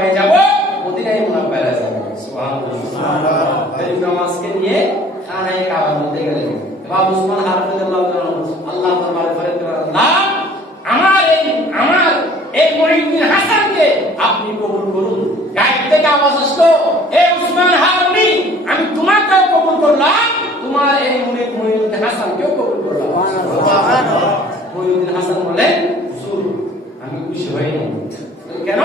হয়ে যাব। মদিনায় মুনাফা হয়ে যাবে। সুবহানাল্লাহ। নামাজকে নিয়ে খানায় কাবার মধ্যে গেলেন। এবার উসমান হারফিজাল্লাহ আল্লাহ দরবারে ফরিয়াদ করেন আল্লাহ আমার এই আমার এই মহিউদ্দিন হাসানকে আপনি কবুল করুন। গায়েব থেকে আওয়াজ আসলো এ উসমান হারুনি আমি তোমাকেও কবুল করলাম। তোমার এই মুরিদ মহিউদ্দিন হাসানকেও কবুল করলাম। মহিউদ্দিন হাসান বলেন হুজুর আমি খুশি হইনি কেন?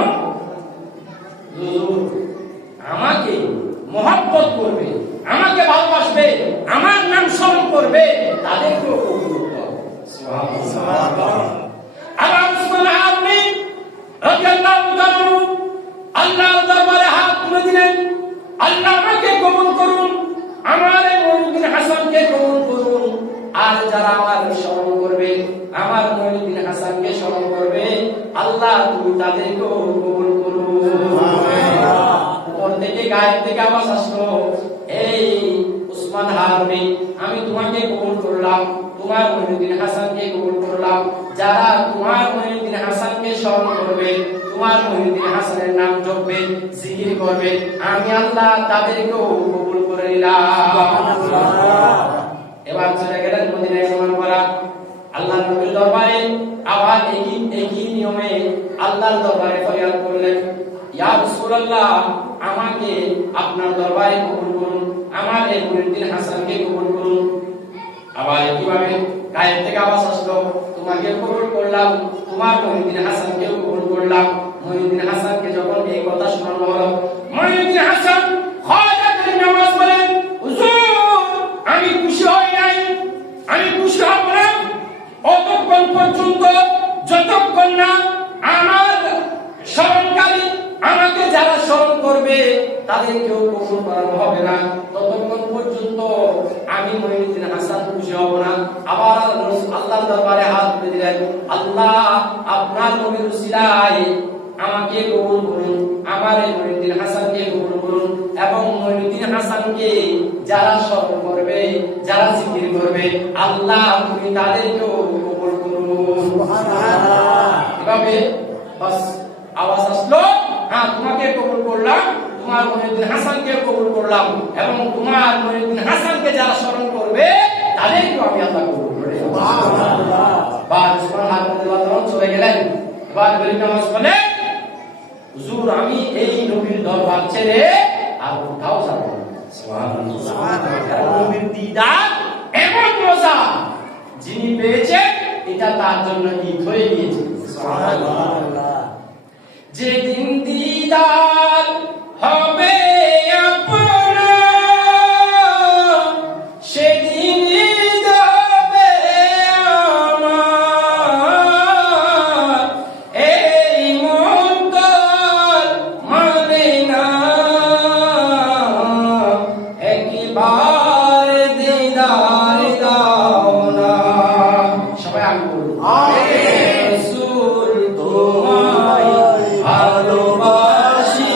আমাকে মহব্বত করবে আমাকে ভালোবাসবে আমার নাম স্মরণ করবে তাদেরকেও কবুল করতে হবে। সুবহানাল্লাহ। আবার উসমান হারুনি রাদিয়াল্লাহু তাআলা আল্লাহর দরবারে হাত তুলে দিলেন। আল্লাহ আমাকে কবুল করুন আমার এই হাসানকে কবুল করুন। আর যারা আমার স্মরণ করবে আমার হাসানকে স্মরণ করবে আল্লাহ তুমি তাদেরকেও আমি তোমাকে কবুল করলাম, তোমার মহিউদ্দিন হাসানকে কবুল করলাম। যারা তোমার মহিউদ্দিন হাসানকে স্মরণ করবে, তোমার মহিউদ্দিন হাসানের নাম জপবে, জিকির করবে। আমি আল্লাহ তাদেরকেও কবুল করে নিলাম। এবার চলে গেলেন মদিনায় প্রমাণ করা। আল্লাহ নবীর দরবারে আবার একই একই নিয়মে আল্লাহর দরবারে ফরিয়াদ আমাকে আপনার দরবারে কবুল করুন, আমার এই মুরিদ্দিন হাসানকে কবুল করুন। আবার কীভাবে গায়ের থেকে আওয়াজ আসলো, তোমাকে কবুল করলাম, তোমার মহিউদ্দিন হাসানকেও কবুল করলাম। মহিউদ্দিন হাসানকে যখন এই কথা শোনানো হলো মহিউদ্দিন হাসান নামাজ বলেন আমি খুশি হই নাই, আমি খুশি হব না অতক্ষণ পর্যন্ত যতক্ষণ না আমার স্মরণকারী আমাকে যারা স্মরণ করবে তাদেরকেও কবুল করানো হবে না। ততক্ষণ পর্যন্ত আমি মহিউদ্দিন হাসান খুশি হব না। আবার আল্লাহ দরবারে হাত তুলে দিলেন আল্লাহ আপনার নবীর উসিলায় আমাকে কবুল করুন আমার এই মহিউদ্দিন হাসানকে কবুল করুন এবং মহিউদ্দিন হাসানকে যারা স্মরণ করবে যারা জিকির করবে আল্লাহ তুমি তাদেরকেও কবুল করুন। এভাবে বাস আওয়াজ আসলো। হ্যাঁ তোমাকে কবুল তোমার মহিউদ্দিন হাসানকে কবুল করলাম এবং তোমার মহিউদ্দিন হাসানকে যারা স্মরণ করবে, তাদেরকেও আমি আল্লাহ কবুল করে এমন মজা যিনি পেয়েছেন, এটা তার জন্য ঈদ হয়ে গিয়েছে। সুবহানাল্লাহ। দান করুন রসুল তোমায় ভালোবাসি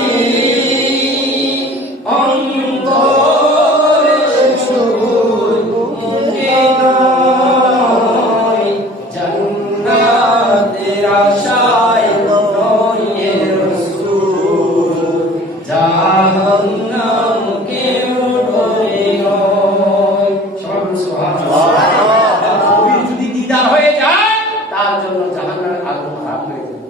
অন্তরে সুর মুখে নয় জান্নাতের আশায় নয় রসুল জাহান্নাম তার জন্য জাহান্নামের আগুন হারাম হয়ে যাবে।